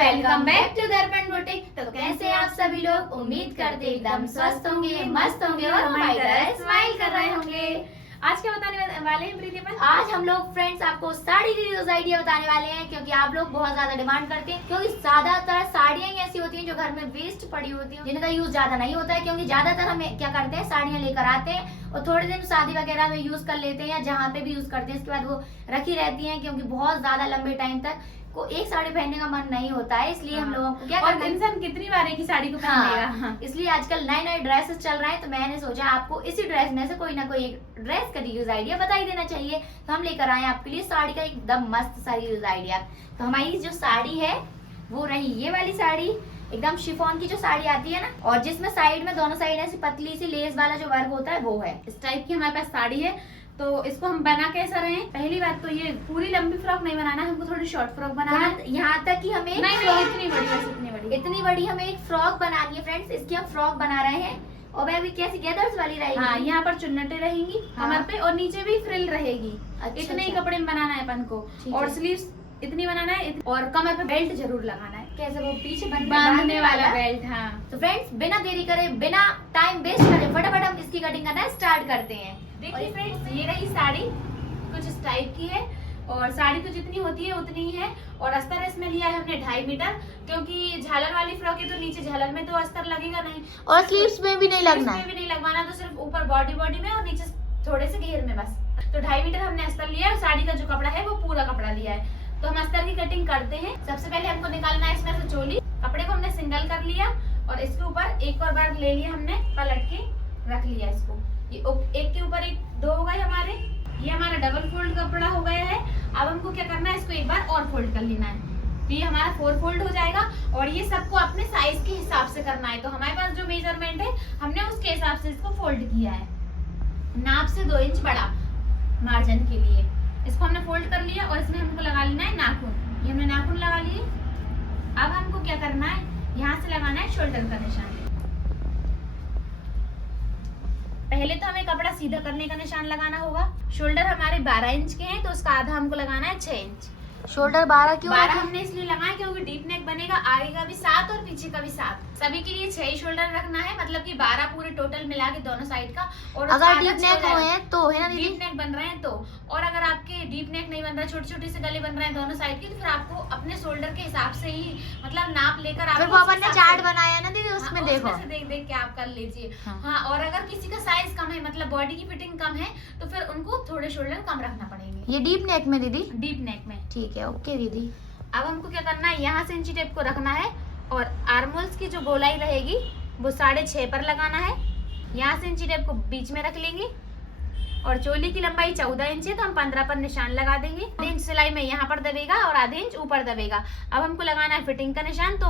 Welcome back to दर्पण boutique. तो कैसे हैं आप सभी लोग? उम्मीद करते एकदम स्वस्थ होंगे, मस्त होंगे और हमारी तरह स्माइल कर रहे होंगे। आज क्या बताने वाले हैं प्रीति अपन? आज हम लोग फ्रेंड्स आपको साड़ी की यूज आइडिया बताने वाले हैं, क्योंकि आप लोग बहुत ज्यादा डिमांड करते हैं। क्योंकि ज्यादातर साड़ियां ही ऐसी होती हैं जो घर में वेस्ट पड़ी होती हैं, जिनका यूज ज्यादा नहीं होता है। क्योंकि ज्यादातर हम क्या करते हैं, साड़ियां लेकर आते हैं और थोड़े दिन शादी वगैरह में यूज कर लेते हैं या जहाँ पे भी यूज करते हैं, इसके बाद वो रखी रहती है। क्योंकि बहुत ज्यादा लंबे टाइम तक को एक साड़ी पहनने का मन नहीं होता है, इसलिए हम लोगों को क्या करते हैं, इंसान कितनी बार एक ही साड़ी को पहनेगा। इसलिए आजकल नए नए ड्रेसेस चल रहे हैं। तो मैंने सोचा आपको इसी ड्रेस में से कोई ना कोई एक ड्रेस का यूज आइडिया बता ही देना चाहिए। तो हम लेकर आए आपके लिए साड़ी का एकदम मस्त साड़ी यूज आइडिया। तो हमारी जो साड़ी है वो रही ये वाली साड़ी, एकदम शिफॉन की जो साड़ी आती है ना, और जिसमें साइड में दोनों साइड ऐसी पतली सी लेस वाला जो वर्क होता है वो है। इस टाइप की हमारे पास साड़ी है। तो इसको हम बना कैसा रहे? पहली बात तो ये पूरी लंबी फ्रॉक नहीं बनाना, हमको थोड़ी शॉर्ट फ्रॉक बनाना है। यहाँ तक कि हमें इतनी बड़ी हमें एक फ्रॉक बनानी है फ्रेंड्स। इसकी हम फ्रॉक बना रहे हैं और वह भी कैसी गैदर्स वाली रहेगी। हाँ, यहाँ पर चुन्नटे रहेंगी कमर पे और नीचे भी फ्रिल रहेगी। इतने ही कपड़े में बनाना है अपन को। और स्लीव्स इतनी बनाना है और कमर पे बेल्ट जरूर लगाना है। कैसे? वो पीछे बांधने वाला बेल्ट। हाँ, तो फ्रेंड्स बिना देरी करे, बिना टाइम वेस्ट करे, फटाफट हम इसकी कटिंग करना स्टार्ट करते हैं। देखिए फ्रेंड्स, ये रही साड़ी, कुछ इस टाइप की है। और साड़ी तो जितनी होती है उतनी ही है। और अस्तर इसमें लिया है हमने 2.5 मीटर, क्योंकि झालर वाली फ्रॉक है तो नीचे झालर में तो अस्तर लगेगा नहीं और स्लीव्स में भी नहीं लगना है, भी नहीं लगवाना। तो सिर्फ ऊपर बॉडी में और नीचे थोड़े से घेर में बस। तो 2.5 मीटर हमने अस्तर लिया है और साड़ी का जो कपड़ा है वो पूरा कपड़ा लिया है। तो हम अस्तर की कटिंग करते हैं। सबसे पहले हमको निकालना है इसमें से चोली। कपड़े को हमने सिंगल कर लिया और इसके ऊपर एक और बार ले लिया, हमने पलट के रख लिया इसको। ये एक के ऊपर एक दो हो गए हमारे। ये हमारा डबल फोल्ड कपड़ा हो गया है। अब हमको क्या करना है, इसको एक बार और फोल्ड कर लेना है। तो ये हमारा 4 फोल्ड हो जाएगा। और ये सबको अपने साइज के हिसाब से करना है। तो हमारे पास जो मेजरमेंट है हमने उसके हिसाब से इसको फोल्ड किया है, नाप से 2 इंच बड़ा मार्जिन के लिए। इसको हमने फोल्ड कर लिया और इसमें हमको लगा लेना है नाखून। ये हमने नाखून लगा लिए। अब हमको क्या करना है, यहाँ से लगाना है शोल्डर का निशान। पहले तो हमें कपड़ा सीधा करने का निशान लगाना होगा। शोल्डर हमारे 12 इंच के हैं तो उसका आधा हमको लगाना है 6 इंच। शोल्डर 12 क्यों? 12 हमने इसलिए लगाया क्योंकि डीप नेक बनेगा, आगे का भी 7 और पीछे का भी 7। सभी के लिए 6 ही शोल्डर रखना है, मतलब कि 12 पूरे टोटल मिला के दोनों साइड का। और अगर डीप नेक है तो है ना दीदी? डीप नेक बन रहे हैं तो। और अगर आपके डीप नेक नहीं बन रहा है, छोटे छोटे से गले बन रहे हैं दोनों साइड के, तो फिर आपको अपने शोल्डर के हिसाब से ही मतलब नाप लेकर फिर वो अपन ने चार्ट बनाया ना दीदी, उसमें देखो, देख देख के आप कर लीजिए। हाँ, और अगर किसी का साइज कम है, मतलब बॉडी की फिटिंग कम है, तो फिर उनको थोड़े शोल्डर कम रखना पड़ेंगे। ये डीप नेक में दीदी? डीप नेक में। ठीक है, ओके दीदी। अब हमको क्या करना है, यहाँ से इंची टेप को रखना है और आर्मोल्स की जो गोलाई रहेगी वो 6.5 पर लगाना है। यहाँ से इंची टेप को बीच में रख लेंगे और चोली की लंबाई 14 इंच है तो हम 15 पर निशान लगा देंगे। 1 इंच सिलाई में यहाँ पर दबेगा और आधे इंच ऊपर दबेगा। अब हमको लगाना है फिटिंग का निशान। तो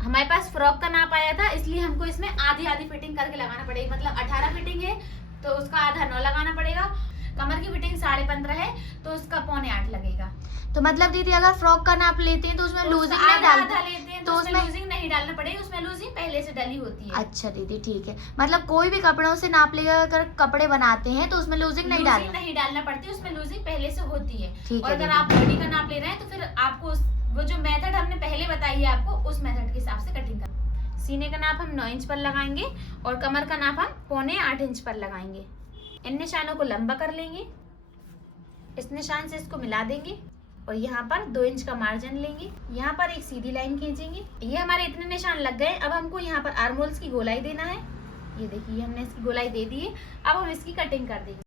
हमारे पास फ्रॉक का नाप आया था, इसलिए हमको इसमें आधी आधी फिटिंग करके लगाना पड़ेगी। मतलब 18 फिटिंग है तो उसका आधा 9 लगाना पड़ेगा। कमर की फिटिंग 15.5 है तो उसका 7.25 लगेगा। तो मतलब दीदी अगर फ्रॉक का नाप लेते हैं तो उसमें लूजिंग नहीं डालते हैं, तो उसमें लूजिंग नहीं डालना पड़ेगा। उसमें लूजिंग पहले से डली होती है। अच्छा दीदी, ठीक है। मतलब कोई भी कपड़ों से नाप लेकर अगर कपड़े बनाते हैं तो उसमें लूजिंग नहीं डालना पड़ती, उसमें लूजिंग पहले से होती है। और अगर दीदी, आप बॉडी का नाप ले रहे हैं तो फिर आपको वो जो मेथड हमने पहले बताई है आपको, उस मेथड के हिसाब से कटिंग करना। सीने का नाप हम 9 इंच पर लगाएंगे और कमर का नाप हम 7.25 इंच पर लगाएंगे। इन निशानों को लंबा कर लेंगे, इस निशान से इसको मिला देंगे और यहाँ पर 2 इंच का मार्जिन लेंगे। यहाँ पर एक सीधी लाइन खींचेंगे। ये हमारे इतने निशान लग गए। अब हमको यहाँ पर आर्महोल्स की गोलाई देना है। ये देखिए हमने इसकी गोलाई दे दी है। अब हम इसकी कटिंग कर देंगे।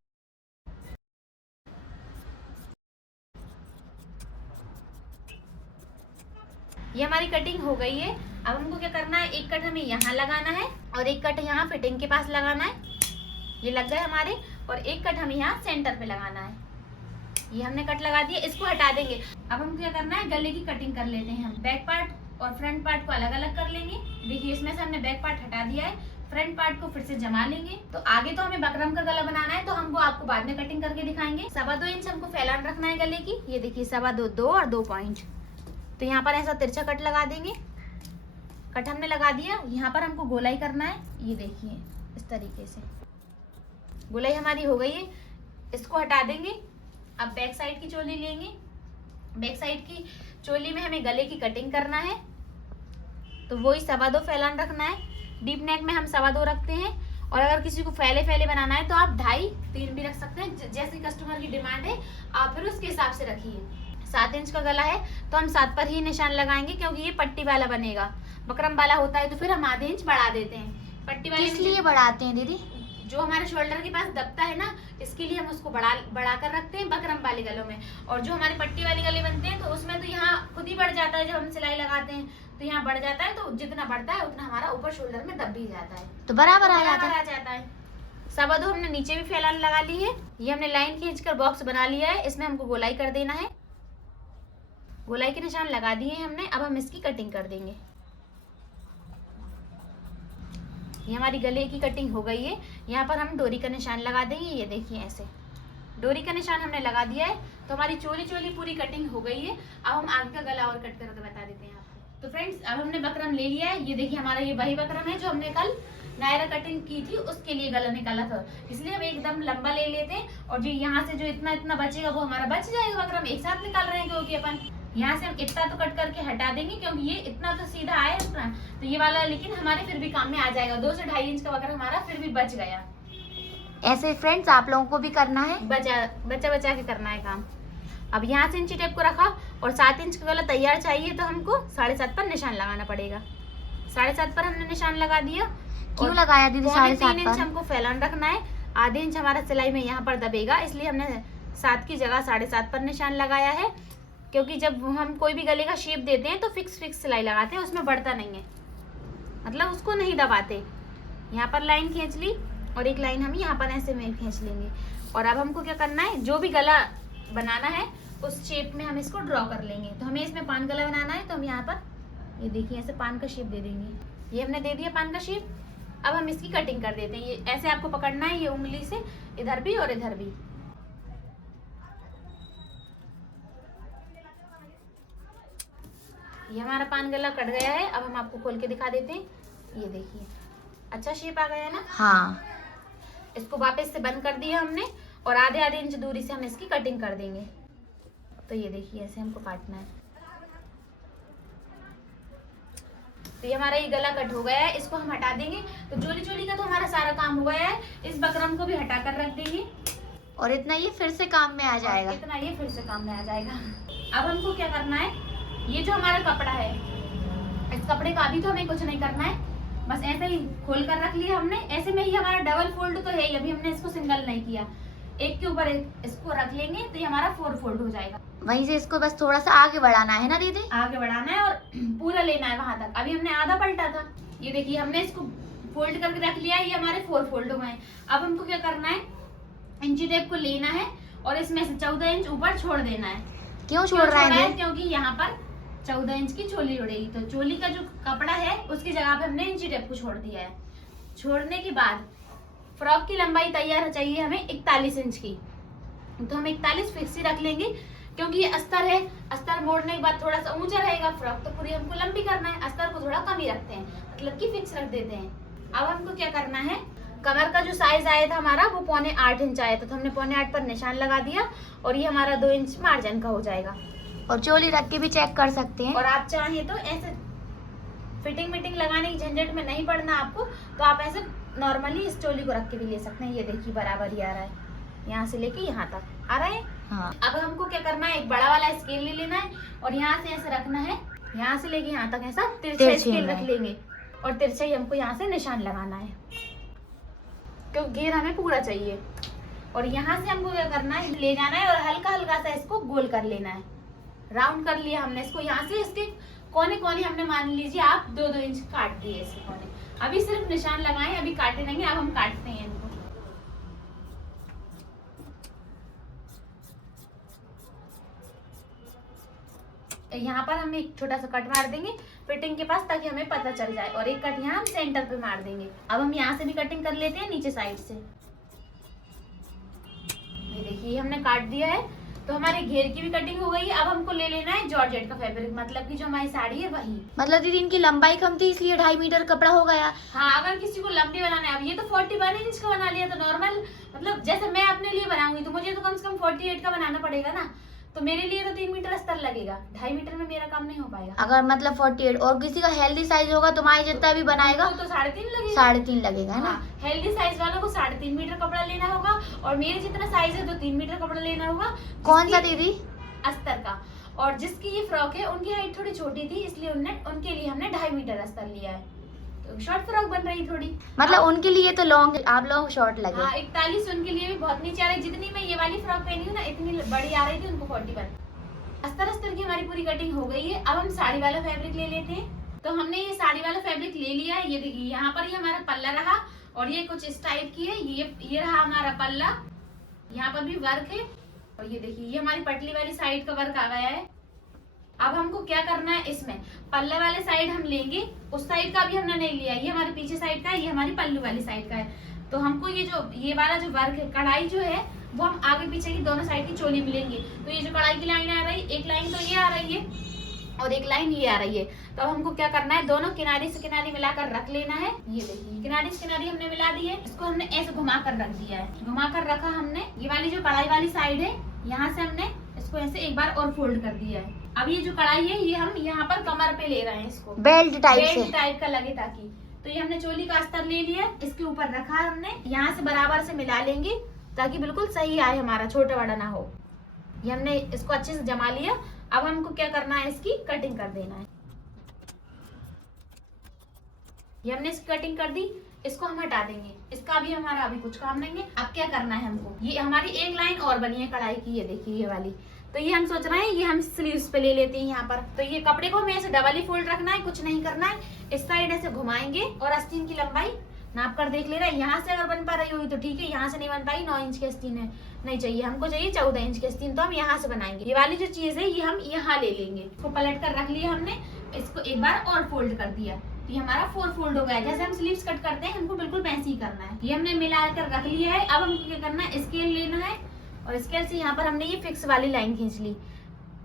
ये हमारी कटिंग हो गई है। अब हमको क्या करना है, एक कट हमें यहाँ लगाना है और एक कट यहाँ फिटिंग के पास लगाना है। ये लग गए हमारे। और एक कट हमें यहाँ सेंटर पे लगाना है। ये हमने कट लगा दिया, इसको हटा देंगे। अब हम क्या करना है, गले की कटिंग कर लेते हैं। हम बैक पार्ट और फ्रंट पार्ट को अलग अलग कर लेंगे। देखिए इसमें से हमने बैक पार्ट हटा दिया है, फ्रंट पार्ट को फिर से जमा लेंगे। तो आगे तो हमें बकरम का गला बनाना है, तो हम वो आपको बाद में कटिंग करके दिखाएंगे। 2.25 इंच हमको फैलान रखना है गले की। ये देखिए 2.25, 2 और 2 पॉइंट। तो यहाँ पर ऐसा तिरछा कट लगा देंगे। कट हमने लगा दिया। यहाँ पर हमको गोलाई करना है। ये देखिए इस तरीके से गोलाई हमारी हो गई है। इसको हटा देंगे। अब बैक साइड की चोली लेंगे बैक साइड की चोली में हमें गले की कटिंग करना है, तो वही 2.25 फैलान रखना है। डीप नेक में हम 2.25 रखते हैं, और अगर किसी को फैले बनाना है तो आप 2.5-3 भी रख सकते हैं, जैसे कस्टमर की डिमांड है आप फिर उसके हिसाब से रखिए। 7 इंच का गला है तो हम 7 पर ही निशान लगाएंगे, क्योंकि ये पट्टी वाला बनेगा। बकरम वाला होता है तो फिर हम आधे इंच बढ़ा देते हैं। पट्टी वाले किस लिए बढ़ाते हैं दीदी? जो हमारे शोल्डर के पास दबता है ना, इसके लिए हम उसको बढ़ा कर रखते हैं बकरम वाले गलों में। और जो हमारे पट्टी वाले गले बनते हैं तो उसमें तो यहाँ खुद ही बढ़ जाता है, जब हम सिलाई लगाते हैं तो यहाँ बढ़ जाता है, तो जितना बढ़ता है उतना हमारा ऊपर शोल्डर में दब भी जाता है, तो बराबर आ जाता है। 2.25 हमने नीचे भी फैलान लगा ली है। ये हमने लाइन खींचकर बॉक्स बना लिया है, इसमें हमको गोलाई कर देना है। गोलाई के निशान लगा दिए हमने, अब हम इसकी कटिंग कर देंगे। ये हमारी गले की कटिंग हो गई है। यहाँ पर हम डोरी का निशान लगा देंगे, ये देखिए ऐसे डोरी का निशान हमने लगा दिया है, तो हमारी चोली पूरी कटिंग हो गई है। अब हम आगे का गला और कट करके बता देते हैं आपको। तो फ्रेंड्स, अब हमने बकरम ले लिया है। ये देखिए हमारा ये वही बकरम है जो हमने कल नायरा कटिंग की थी, उसके लिए गला निकाला था, इसलिए हम एकदम लंबा ले लेते हैं। और जो यहाँ से जो इतना बचेगा वो हमारा बच जाएगा। बकरम एक साथ निकाल रहे हैं क्योंकि अपन यहाँ से हम इतना तो कट करके हटा देंगे, क्योंकि ये इतना तो सीधा आया अपना, तो ये वाला लेकिन हमारे फिर भी काम में आ जाएगा। 2 से 2.5 इंच का बकरम हमारा फिर भी बच गया। ऐसे फ्रेंड्स आप लोगों को भी करना है, बचा के करना है काम। अब यहाँ से इंची टेप को रखा और 7 इंच का गला तैयार चाहिए, तो हमको 7.5 पर निशान लगाना पड़ेगा। 7.5 पर हमने निशान लगा दिया। क्यों लगाया दीदी 7.5 3 इंच पर? हमको फैलान रखना है, आधे इंच हमारा सिलाई में यहाँ पर दबेगा, इसलिए हमने 7 की जगह 7.5 पर निशान लगाया है। क्योंकि जब हम कोई भी गले का शेप देते हैं तो फिक्स सिलाई लगाते हैं, उसमें बढ़ता नहीं है, मतलब उसको नहीं दबाते। यहाँ पर लाइन खींच ली और एक लाइन हम यहाँ पर ऐसे में खींच लेंगे। और अब हमको क्या करना है, जो भी गला बनाना है उस शेप में हम इसको ड्रॉ कर लेंगे। तो हमें इसमें पान गला बनाना है, तो हम यहाँ पर ये देखिए ऐसे पान का शेप दे देंगे। ये हमने दे दिया पान का शेप। अब हम इसकी कटिंग कर देते हैं। ये ऐसे आपको पकड़ना है, ये उंगली से इधर भी और इधर भी। ये हमारा पान गला कट गया है। अब हम आपको खोल के दिखा देते हैं। ये देखिए अच्छा शेप आ गया है ना। हाँ, इसको वापस से बंद कर दिया हमने, और आधे इंच दूरी से हम इसकी कटिंग कर देंगे। तो ये देखिए ऐसे हमको काटना है। तो ये हमारा ये गला कट हो गया है, इसको हम हटा देंगे। तो चोली का तो हमारा सारा काम हो गया है। इस बकरम को भी हटा कर रख देंगे, और इतना ये फिर से काम में आ जाएगा। इतना ये फिर से काम में आ जाएगा। अब हमको क्या करना है, ये जो हमारा कपड़ा है, इस कपड़े का अभी तो हमें कुछ नहीं करना है, बस ऐसे ही खोल कर रख लिया हमने। ऐसे में ही हमारा डबल फोल्ड तो है ही, अभी हमने इसको सिंगल नहीं किया। एक के ऊपर एक इसको रख लेंगे तो ये हमारा 4 फोल्ड हो जाएगा। वहीं से इसको बस थोड़ा सा आगे बढ़ाना है ना दीदी? आगे बढ़ाना है और पूरा लेना है वहां तक। अभी हमने आधा पलटा था, ये देखिए हमने इसको फोल्ड करके रख लिया है, ये हमारे 4 फोल्ड हो गए। अब हमको क्या करना है, इंची टेप को लेना है और इसमें से 14 इंच ऊपर छोड़ देना है। क्यों छोड़ रहा है? क्योंकि यहाँ पर 14 इंच की चोली उड़ेगी, तो चोली का जो कपड़ा है उसकी जगह पे हमने इंची टेप को छोड़ दिया है। छोड़ने के बाद फ्रॉक की लंबाई तैयार चाहिए हमें 41 इंच की, तो हम 41 फिक्स ही रख लेंगे, क्योंकि ये अस्तर है। अस्तर मोड़ने के बाद थोड़ा सा ऊंचा रहेगा, फ्रॉक तो पूरी हमको लंबी करना है, अस्तर को थोड़ा कम ही रखते हैं, मतलब कि फिक्स रख देते हैं। अब हमको क्या करना है, कमर का जो साइज आया था हमारा वो 7.25 इंच आया था, तो हमने 7.25 पर निशान लगा दिया, और ये हमारा 2 इंच मार्जिन का हो जाएगा। और चोली रख के भी चेक कर सकते हैं। और आप चाहें तो ऐसे फिटिंग लगाने की झंझट में नहीं पड़ना आपको, तो आप ऐसे नॉर्मली इस चोली को रख के भी ले सकते हैं। ये देखिए बराबर ही आ रहा है, यहाँ से लेके यहाँ तक आ रहा है। हाँ। अब हमको क्या करना है, एक बड़ा वाला स्केल ले लेना है और यहाँ से ऐसे रखना है, यहाँ से लेके यहाँ तक ऐसा तिरछा स्केल रख लेंगे, और तिरछा ही हमको यहाँ से निशान लगाना है, क्योंकि घेर हमें पूरा चाहिए। और यहाँ से हमको क्या करना है, ले जाना है और हल्का हल्का सा इसको गोल कर लेना है। राउंड कर लिया हमने इसको, यहाँ से इसके कोने हमने मान लीजिए आप 2-2 इंच काट दिए इसके कोने। अभी सिर्फ निशान लगाए, अभी काटे नहीं, अब हम काटते हैं इनको। यहाँ पर हम एक छोटा सा कट मार देंगे फिटिंग के पास, ताकि हमें पता चल जाए, और एक कट यहाँ हम सेंटर पे मार देंगे। अब हम यहाँ से भी कटिंग कर लेते हैं नीचे साइड से। ये देखिए हमने काट दिया है, तो हमारे घेर की भी कटिंग हो गई है। अब हमको ले लेना है जॉर्जेट का फैब्रिक, मतलब कि जो हमारी साड़ी है वही। मतलब दीदी इनकी लंबाई कम थी इसलिए 2.5 मीटर कपड़ा हो गया। हाँ, अगर किसी को लंबी बनाना है, अब ये तो 41 इंच का बना लिया, तो नॉर्मल मतलब जैसे मैं अपने लिए बनाऊंगी तो मुझे तो कम से कम 48 का बनाना पड़ेगा ना। तो मेरे लिए तो 3 मीटर अस्तर लगेगा, 2.5 मीटर में मेरा काम नहीं हो पाएगा। अगर मतलब 48 और किसी का हेल्दी साइज होगा तुम्हारे जितना भी बनाएगा तो 3.5 लगेगा। 3.5 लगेगा, है ना। हेल्दी साइज वालों को 3.5 मीटर कपड़ा लेना होगा और मेरे जितना साइज है तो 3 मीटर कपड़ा लेना होगा। कौन सा दीदी? अस्तर का। और जिसकी ये फ्रॉक है उनकी हाइट थोड़ी छोटी थी, इसलिए उनके लिए हमने 2.5 मीटर अस्तर लिया है, तो शॉर्ट फ्रॉक बन रही थोड़ी। मतलब उनके लिए तो लॉन्ग, आप लोग शॉर्ट लगे। हाँ 41 उनके लिए भी बहुत नीचे आ रही। जितनी मैं ये वाली फ्रॉक पहनी हूँ ना इतनी बड़ी आ रही थी उनको 41। अस्तर की हमारी पूरी कटिंग हो गई है। अब हम साड़ी वाला फैब्रिक ले लेते हैं। तो हमने ये साड़ी वाला फैब्रिक ले लिया है। ये देखिए यहाँ पर ये हमारा पल्ला रहा और ये कुछ इस टाइप की है। ये रहा हमारा पल्ला, यहाँ पर भी वर्क है और ये देखिए ये हमारी पटली वाली साइड का वर्क आ गया है। अब हमको क्या करना है, इसमें पल्ला वाले साइड हम लेंगे, उस साइड का भी हमने नहीं लिया, ये हमारे पीछे साइड का है, ये हमारी पल्लू वाली साइड का है। तो हमको ये वाला जो वर्क है, कढ़ाई जो है वो हम आगे पीछे की दोनों साइड की चोली मिलेंगे। तो ये जो कढ़ाई की लाइन आ रही है, एक लाइन तो ये आ रही है और एक लाइन ये आ रही है। तो अब हमको क्या करना है, दोनों किनारे से किनारे मिलाकर रख लेना है। ये देखिए किनारे से किनारे हमने मिला दी है। इसको हमने ऐसे घुमा कर रख दिया है, घुमा कर रखा हमने। ये वाली जो कढ़ाई वाली साइड है यहाँ से हमने इसको ऐसे एक बार और फोल्ड कर दिया है। अब ये जो कढ़ाई है ये हम यहाँ पर कमर पे ले रहे हैं, इसको बेल्ट टाइप का लगे ताकि। तो ये हमने चोली का अस्तर ले लिया, इसके ऊपर रखा है हमने, यहाँ से बराबर से मिला लेंगे ताकि बिल्कुल सही आए, हमारा छोटा बड़ा ना हो। ये हमने इसको अच्छे से जमा लिया। अब हमको क्या करना है, इसकी कटिंग कर देना है। ये हमने इसकी कटिंग कर दी, इसको हम हटा देंगे, इसका भी हमारा अभी कुछ काम नहीं है। अब क्या करना है हमको, ये हमारी एक लाइन और बनी है कढ़ाई की, ये देखिए ये वाली। तो ये हम सोच रहे हैं ये हम स्लीव्स पे ले लेते हैं यहाँ पर। तो ये कपड़े को हमें ऐसे डबल ही फोल्ड रखना है, कुछ नहीं करना है। इस साइड ऐसे घुमाएंगे और आस्तीन की लंबाई नाप कर देख ले रहा है। यहाँ से अगर बन पा रही होगी तो ठीक है, यहाँ से नहीं बन पाई, 9 इंच की आस्तीन है, नहीं चाहिए हमको, चाहिए 14 इंच की आस्तीन। तो हम यहाँ से बनाएंगे। ये वाली जो चीज है ये हम यहाँ ले लेंगे। इसको पलट कर रख लिया हमने, इसको एक बार और फोल्ड कर दिया, ये हमारा 4 फोल्ड हो गया। जैसे हम स्लीव्स कट करते हैं हमको बिल्कुल वैसे ही करना है। ये हमने मिला कर रख लिया है। अब हमको क्या करना है, स्केल लेना है और स्केल से यहाँ पर हमने ये फिक्स वाली लाइन खींच ली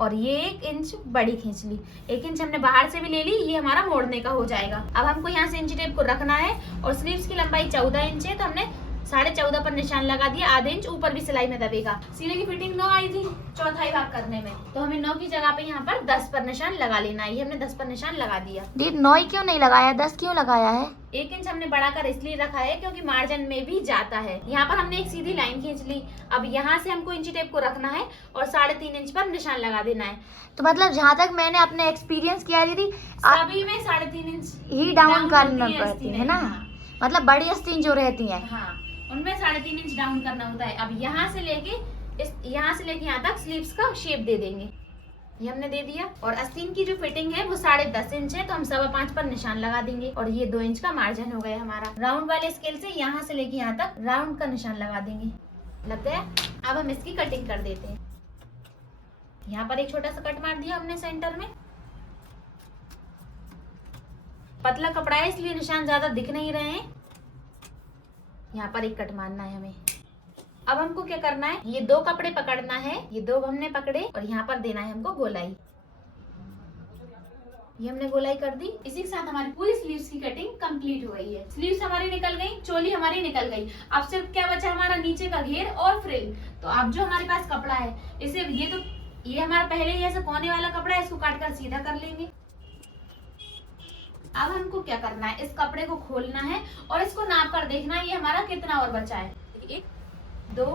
और ये 1 इंच बड़ी खींच ली। 1 इंच हमने बाहर से भी ले ली, ये हमारा मोड़ने का हो जाएगा। अब हमको यहाँ से इंची टेप को रखना है और स्लीव्स की लंबाई 14 इंच है, तो हमने 14.5 पर निशान लगा दिया, आधे इंच ऊपर भी सिलाई में दबेगा। सीने की फिटिंग 9 आई थी चौथाई भाग करने में, तो हमें 9 की जगह पे यहाँ पर 10 पर निशान लगा लेना है। ये हमने 10 पर निशान लगा दिया। दीदी 9 क्यों नहीं लगाया, 10 क्यों लगाया है? 1 इंच हमने बढ़ाकर इसलिए रखा है क्योंकि मार्जिन में भी जाता है। यहाँ पर हमने एक सीधी लाइन खींच ली। अब यहाँ से हमको इंची टेप को रखना है और 3.5 इंच पर निशान लगा देना है। तो मतलब जहाँ तक मैंने अपने एक्सपीरियंस किया दीदी, सभी में 3.5 इंच ही डाउन करना पड़ती है ना। मतलब बड़ी आस्तीन जो रहती है हाँ, उनमें 3.5 इंच डाउन करना होता है। अब यहाँ से लेके यहाँ तक स्लीव्स का शेप दे देंगे। ये हमने दे दिया और आस्तीन की जो फिटिंग है वो 10.5 इंच है, तो हम 5.25 पर निशान लगा देंगे और ये 2 इंच का मार्जिन हो गया हमारा। राउंड वाले स्केल से यहाँ से लेके यहाँ तक राउंड का निशान लगा देंगे। लग गया। अब हम इसकी कटिंग कर देते हैं। यहाँ पर एक छोटा सा कट मार दिया हमने सेंटर में। पतला कपड़ा है इसलिए निशान ज्यादा दिख नहीं रहे हैं। यहाँ पर एक कट मारना है हमें। अब हमको क्या करना है, ये 2 कपड़े पकड़ना है, ये 2 हमने पकड़े और यहाँ पर देना है हमको गोलाई। ये हमने गोलाई कर दी। इसी के साथ हमारी पूरी स्लीव्स की कटिंग कंप्लीट हो गई है। स्लीव्स हमारी निकल गई, चोली हमारी निकल गई। अब सिर्फ क्या बचा हमारा, नीचे का घेर और फ्रिल। तो अब जो हमारे पास कपड़ा है इसे ये हमारा पहले ही ऐसा कोने वाला कपड़ा है, इसको काट कर सीधा कर लेंगे। अब हमको क्या करना है, इस कपड़े को खोलना है और इसको नाप कर देखना है ये हमारा कितना और बचा है। 1 2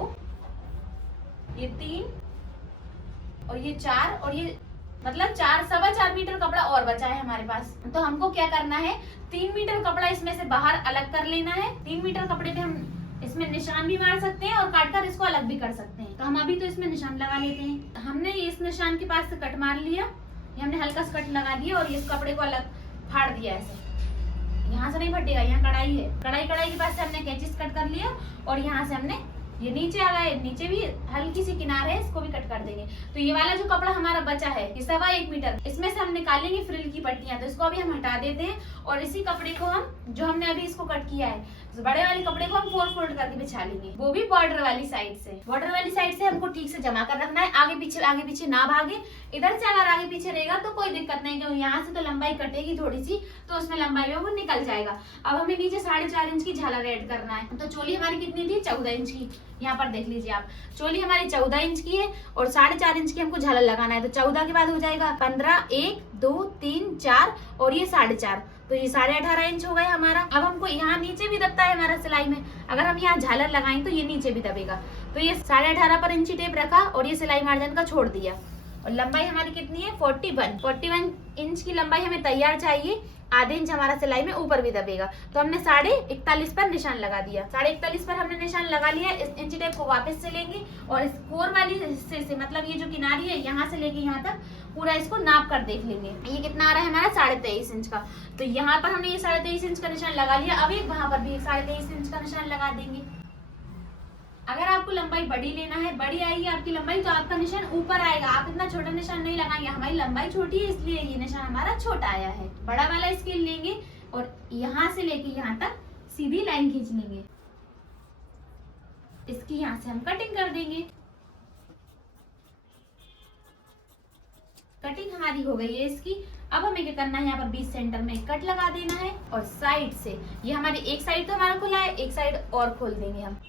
ये 3 और ये 4 और ये मतलब 4.25 मीटर कपड़ा और बचा है हमारे पास। तो हमको क्या करना है, 3 मीटर कपड़ा इसमें से बाहर अलग कर लेना है। 3 मीटर कपड़े पे हम इसमें निशान भी मार सकते हैं और काटकर इसको अलग भी कर सकते हैं। तो हम अभी तो इसमें निशान लगा लेते हैं। हमने इस निशान के पास से कट मार लिया, ये हमने हल्का सा कट लगा दिया और इस कपड़े को अलग फाड़ दिया ऐसे। यहाँ से नहीं फटेगा, यहाँ कढ़ाई है, कढ़ाई के पास से हमने कैचिस कट कर लिया और यहाँ से हमने ये नीचे आ गए, नीचे भी हल्की सी किनार है, इसको भी कट कर देंगे। तो ये वाला जो कपड़ा हमारा बचा है ये 1.25 मीटर, इसमें से हम निकालेंगे फ्रिल की पट्टियां। तो इसको अभी हम हटा देते हैं और इसी कपड़े को हम जो हमने अभी इसको कट किया है तो बड़े वाले कपड़े को हम 4 फोल्ड करके बिछा लेंगे, वो भी बॉर्डर वाली साइड से। बॉर्डर वाली साइड से हमको ठीक से जमा कर रखना है, आगे पीछे ना भागे। इधर से अगर आगे पीछे रहेगा तो कोई दिक्कत नहीं, क्योंकि यहाँ से तो लंबाई कटेगी थोड़ी सी, तो उसमें लंबाई में वो निकल जाएगा। अब हमें नीचे 4.5 इंच की झालर ऐड करना है। तो चोली हमारी कितनी थी, 14 इंच की। यहाँ पर देख लीजिए आप, चोली हमारी 14 इंच की है और 4.5 इंच की हमको झालर लगाना है। तो 14 के बाद हो जाएगा 15, 1, 2, 3, 4 और ये 4.5, तो ये 18.5 इंच हो गया हमारा। अब हमको यहाँ नीचे भी दबता है हमारा सिलाई में, अगर हम यहाँ झालर लगाएं तो ये नीचे भी दबेगा। तो ये 18.5 पर इंची टेप रखा और ये सिलाई मार्जिन का छोड़ दिया। और लंबाई हमारी कितनी है, 41 इंच की लंबाई हमें तैयार चाहिए। आधे इंच हमारा सिलाई में ऊपर भी दबेगा, तो हमने 41.5 पर निशान लगा दिया। 41.5 पर हमने निशान लगा लिया। इस इंची टेप को वापस से लेंगे और इस कोर वाली हिस्से से, मतलब ये जो किनारी है यहाँ से लेके यहाँ तक पूरा इसको नाप कर देख लेंगे। ये कितना आ रहा है हमारा, 23.5 इंच का। तो यहाँ पर हमने ये 23.5 इंच का निशान लगा लिया। अब एक वहां पर भी 23.5 इंच का निशान लगा देंगे। अगर आपको लंबाई बड़ी लेना है, बड़ी आएगी आपकी लंबाई, तो आपका निशान ऊपर आएगा। आप इतना छोटा निशान नहीं लगाएंगे, हमारी लंबाई छोटी है इसलिए ये निशान हमारा छोटा आया है। बड़ा वाला स्केल लेंगे और यहाँ से लेके यहाँ तक सीधी लाइन खींच लेंगे। इसकी यहाँ से हम कटिंग कर देंगे। कटिंग हमारी हो गई है इसकी। अब हमें क्या करना है, यहाँ पर बीच सेंटर में कट लगा देना है और साइड से, ये हमारी एक साइड तो हमारा खुला है, एक साइड और खोल देंगे हम।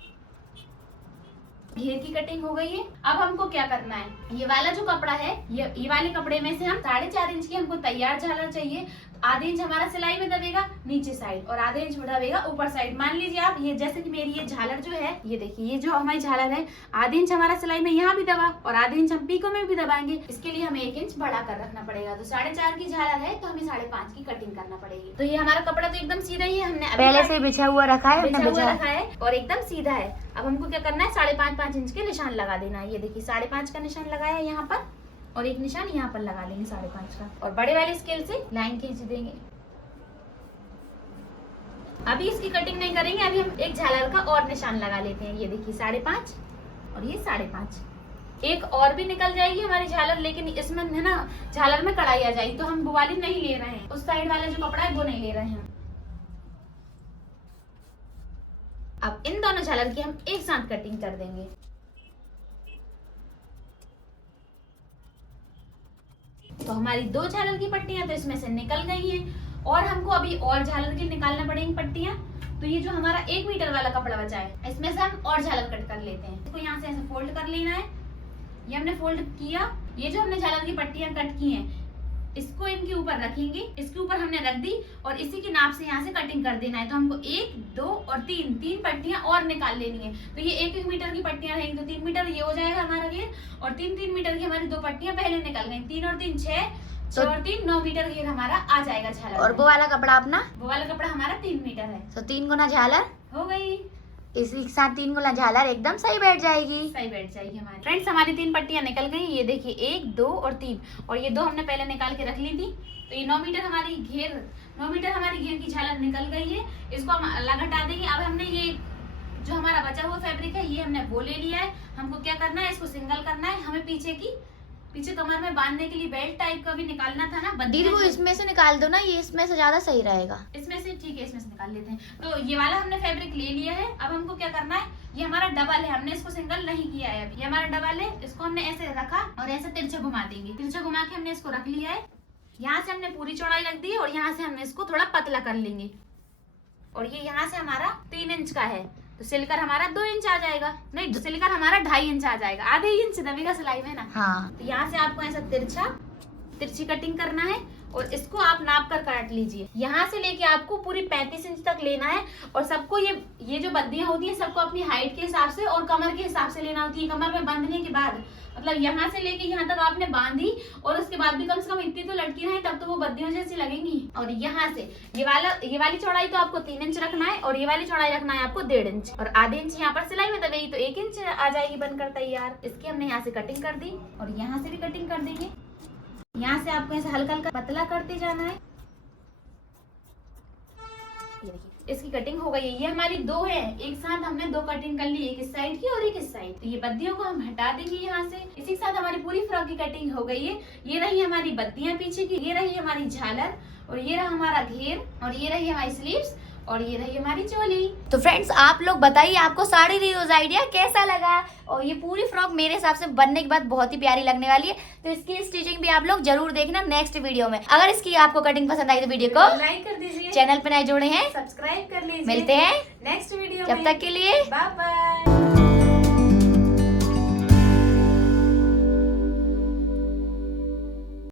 घेर की कटिंग हो गई है। अब हमको क्या करना है, ये वाला जो कपड़ा है, ये वाले कपड़े में से हम 4.5 इंच की हमको तैयार झालर चाहिए। आधे इंच हमारा सिलाई में दबेगा नीचे साइड और आधे इंच दबेगा ऊपर साइड। मान लीजिए आप, ये जैसे कि मेरी ये झालर जो है, ये देखिए, ये जो हमारी झालर है, आधे इंच हमारा सिलाई में यहाँ भी दबा और आधे इंच हम पीको में भी दबाएंगे। इसके लिए हमें 1 इंच बढ़ा कर रखना पड़ेगा। तो 4.5 की झालर है तो हमें 5.5 की कटिंग करना पड़ेगी। तो ये हमारा कपड़ा तो एकदम सीधा ही है, हमने पहले से बिछा हुआ रखा है और एकदम सीधा है। अब हमको क्या करना है, 5.5 इंच के निशान लगा देना है। ये देखिए 5.5 का निशान लगाया है यहाँ पर और एक निशान यहाँ पर लगा लेंगे 5.5 का और बड़े वाले स्केल से लाइन खींच देंगे। अभी इसकी कटिंग नहीं करेंगे, अभी हम एक झालर का और निशान लगा लेते हैं। ये देखिए 5.5 और ये 5.5। एक और भी निकल जाएगी हमारी झालर, लेकिन इसमें है ना झालर में कढ़ाई आ जाएगी, तो हम वो वाली नहीं ले रहे हैं। उस साइड वाला जो कपड़ा है वो नहीं ले रहे हैं। अब इन दोनों झालर की हम एक साथ कटिंग कर देंगे। तो हमारी 2 झालर की पट्टियां तो इसमें से निकल गई हैं और हमको अभी और झालर की निकालना पड़ेंगी पट्टियां। तो ये जो हमारा 1 मीटर वाला कपड़ा बचा है, इसमें से हम और झालर कट कर लेते हैं। इसको यहाँ से ऐसे फोल्ड कर लेना है। ये हमने फोल्ड किया। ये जो हमने झालर की पट्टियां कट की हैं, इसको इनके ऊपर रखेंगे। इसके ऊपर हमने रख दी और इसी के नाप से यहाँ से कटिंग कर देना है। तो हमको 1, 2 और 3 पट्टियां और निकाल लेनी है। तो ये 1 मीटर की पट्टियां रहेंगी, तो 3 मीटर ये हो जाएगा हमारा घेर और 3 मीटर की हमारी 2 पट्टियां पहले निकल गई। 3 और 3 6 और 3 9 मीटर घेर हमारा आ जाएगा झालर। और वो वाला कपड़ा अपना, वो वाला कपड़ा हमारा 3 मीटर है, तो 3 गुना झालर हो गई। इसी के साथ 3 गुना झालर एकदम सही बैठ जाएगी। सही बैठ जाएगी हमारी। फ्रेंड्स हमारी 3 पट्टियां निकल गई। ये देखिए 1, 2 और 3 और ये 2 हमने पहले निकाल के रख ली थी। तो ये 9 मीटर हमारी घेर की झालर निकल गई है। इसको हम अलग हटा देंगे। अब हमने ये जो हमारा बचा हुआ फैब्रिक है, ये हमने वो ले लिया है। हमको क्या करना है, इसको सिंगल करना है। हमें पीछे कमर में बांधने के लिए बेल्ट टाइप का भी निकालना था ना। दीदी वो इसमें से निकाल दो ना, ये इसमें से ज्यादा सही रहेगा। इसमें से ठीक है, इसमें से निकाल लेते हैं। तो ये वाला हमने फैब्रिक ले लिया है। अब हमको क्या करना है, ये हमारा डबल है, हमने इसको सिंगल नहीं किया है अभी। ये हमारा डबल है, इसको हमने ऐसे रखा और ऐसे तिरछा घुमा देंगे। तिरछा घुमा के हमने इसको रख लिया है। यहाँ से हमने पूरी चौड़ाई रख दी और यहाँ से हमने इसको थोड़ा पतला कर लेंगे। और ये यहाँ से हमारा 3 इंच का है, तो सिलकर हमारा 2 इंच आ जाएगा। नहीं, सिलकर हमारा 2.5 इंच आ जाएगा। आधे इंच दबेगा सिलाई में ना। हाँ। तो यहाँ से आपको ऐसा तिरछी कटिंग करना है और इसको आप नाप कर काट लीजिए। यहाँ से लेके आपको पूरी 35 इंच तक लेना है। और सबको ये जो बद्दियां होती है, सबको अपनी हाइट के हिसाब से और कमर के हिसाब से लेना होती है। कमर में बांधने के बाद, मतलब यहाँ से लेके यहाँ तक आपने बांधी और उसके बाद भी कम से कम इतनी तो लटकी रहे, तब तो वो बद्दियों जैसी लगेंगी। और यहाँ से ये वाली चौड़ाई तो आपको 3 इंच रखना है और ये वाली चौड़ाई रखना है आपको 1.5 इंच और आधे इंच यहाँ पर सिलाई में दबेगी, तो 1 इंच आ जाएगी बनकर तैयार। इसकी हमने यहाँ से कटिंग कर दी और यहाँ से भी कटिंग कर देंगे। यहाँ से आपको ऐसे हल्का हल्का पतला करते जाना है। ये देखिए इसकी कटिंग हो गई है। ये हमारी 2 है, एक साथ हमने 2 कटिंग कर ली, एक इस साइड की और एक इस साइड। तो ये बद्दियों को हम हटा देंगे यहाँ से। इसी के साथ हमारी पूरी फ्रॉक की कटिंग हो गई है। ये रही हमारी बद्दियां पीछे की, ये रही हमारी झालर और ये रहा हमारा घेर और ये रही हमारी स्लीव्स और ये रही हमारी चोली। तो फ्रेंड्स आप लोग बताइए आपको साड़ी रिव्यूज आइडिया कैसा लगा, और ये पूरी फ्रॉक मेरे हिसाब से बनने के बाद बहुत ही प्यारी लगने वाली है। तो इसकी स्टिचिंग भी आप लोग जरूर देखना नेक्स्ट वीडियो में। अगर इसकी आपको कटिंग पसंद आई तो वीडियो को लाइक कर दीजिए, चैनल पे नए जुड़े हैं सब्सक्राइब कर लीजिए। मिलते हैं नेक्स्ट वीडियो जब तक के लिए बाय बाय।